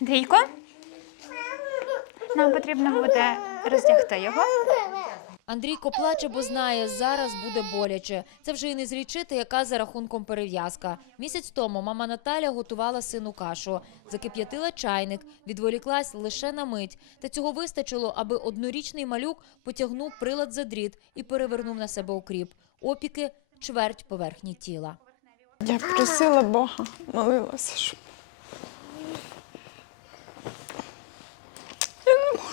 Андрійко, нам потрібно буде роздягти його. Андрійко плаче, бо знає, зараз буде боляче. Це вже і не зрічити, яка за рахунком перев'язка. Місяць тому мама Наталя готувала сину кашу, закип'ятила чайник, відволіклась лише на мить. Та цього вистачило, аби однорічний малюк потягнув прилад за дріт і перевернув на себе окріп. Опіки чверть поверхні тіла. Я просила Бога, молилася, щоб. Я не можу.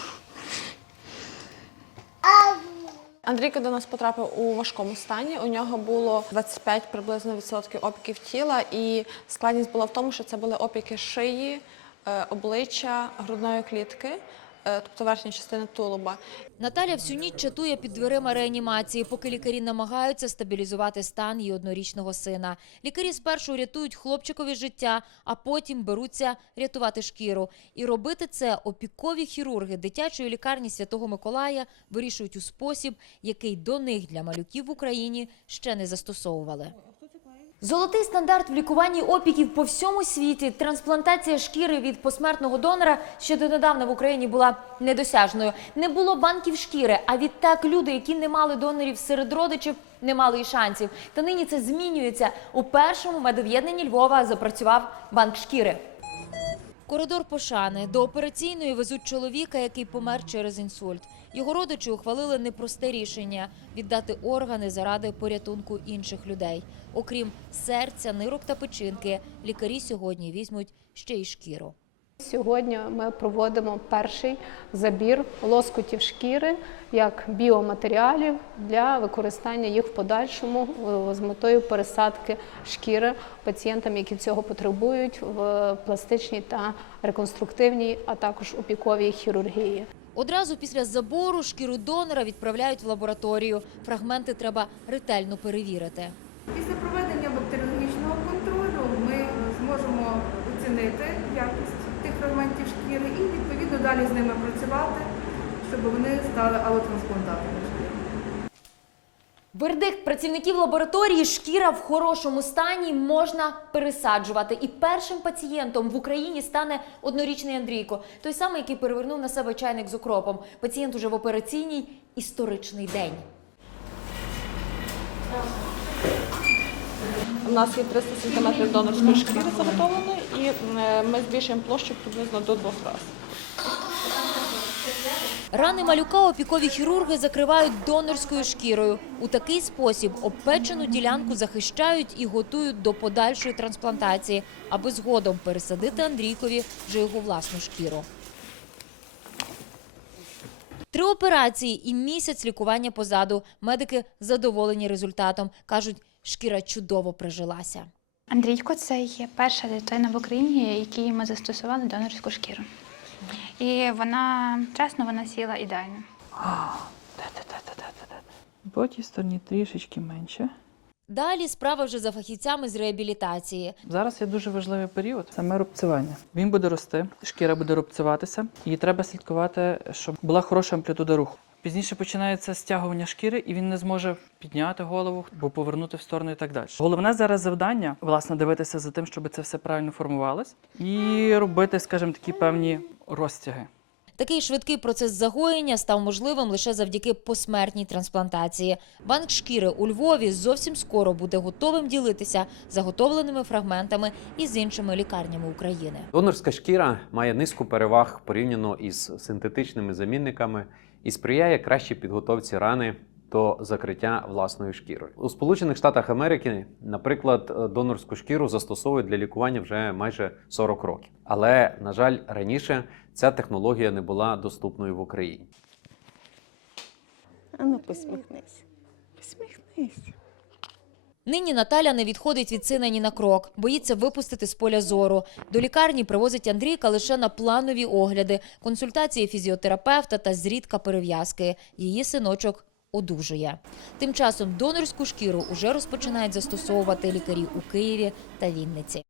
Андрійко до нас потрапив у важкому стані. У нього було 25 приблизно відсотків опіків тіла, і складність була в тому, що це були опіки шиї, е, обличчя, грудної клітки, тобто верхня частина тулуба. Наталя всю ніч чатує під дверима реанімації, поки лікарі намагаються стабілізувати стан її однорічного сина. Лікарі спершу рятують хлопчикові життя, а потім беруться рятувати шкіру. І робити це опікові хірурги дитячої лікарні Святого Миколая вирішують у спосіб, який до них для малюків в Україні ще не застосовували. Золотий стандарт в лікуванні опіків по всьому світі. Трансплантація шкіри від посмертного донора ще донедавна в Україні була недосяжною. Не було банків шкіри, а відтак люди, які не мали донорів серед родичів, не мали і шансів. Та нині це змінюється. У першому медов'єднанні Львова запрацював банк шкіри. Коридор пошани до операційної везуть чоловіка, який помер через інсульт. Його родичі ухвалили непросте рішення віддати органи заради порятунку інших людей. Окрім серця, нирок та печінки, лікарі сьогодні візьмуть ще й шкіру. Сьогодні ми проводимо перший забір лоскутів шкіри як біоматеріалів для використання їх в подальшому е, з метою пересадки шкіри пацієнтам, які цього потребують в пластичній та реконструктивній, а також опіковій хірургії. Одразу після забору шкіру донора відправляють в лабораторію. Фрагменти треба ретельно перевірити. Після проведення бактеріологічного контролю ми зможемо оцінити якість тих фрагментів шкіри і відповідно далі з ними працювати, щоб вони стали алотрансплантатами шкіри. Вердикт працівників лабораторії шкіра в хорошому стані можна пересаджувати. І першим пацієнтом в Україні стане однорічний Андрійко, той самий, який перевернув на себе чайник з укропом. Пацієнт уже в операційній історичний день. У нас є 300 см донорської шкіри заготовленої, і е, ми збільшуємо площу приблизно до двох разів. Рани малюка опікові хірурги закривають донорською шкірою. У такий спосіб обпечену ділянку захищають і готують до подальшої трансплантації, аби згодом пересадити Андрійкові вже його власну шкіру. Три операції і місяць лікування позаду. Медики задоволені результатом. Кажуть, шкіра чудово прижилася. Андрійко це є перша дитина в Україні, якій ми застосували донорську шкіру. І вона, чесно, вона сіла ідеально. По тій стороні трішечки менше. Далі справа вже за фахівцями з реабілітації. Зараз є дуже важливий період саме рубцювання. Він буде рости, шкіра буде рубцюватися, і треба слідкувати, щоб була хороша амплітуда руху. Пізніше починається стягування шкіри, і він не зможе підняти голову або повернути в сторону і так далі. Головне зараз завдання власне дивитися за тим, щоб це все правильно формувалось, і робити, скажімо, такі певні розтяги. Такий швидкий процес загоєння став можливим лише завдяки посмертній трансплантації. Банк шкіри у Львові зовсім скоро буде готовим ділитися заготовленими фрагментами із іншими лікарнями України. Донорська шкіра має низку переваг порівняно із синтетичними замінниками і сприяє кращій підготовці рани до закриття власною шкірою. У Сполучених Штатах Америки, наприклад, е, донорську шкіру застосовують для лікування вже майже 40 років. Але, на жаль, раніше ця технологія не була доступною в Україні. А ну посміхнись. Посміхнись. Нині Наталя не відходить від сина ні на крок, боїться випустити з поля зору. До лікарні привозить Андрійка лише на планові огляди, консультації фізіотерапевта та зрідка перев'язки. Її синочок одужує. Тим часом донорську шкіру уже розпочинають застосовувати лікарі у Києві та Вінниці.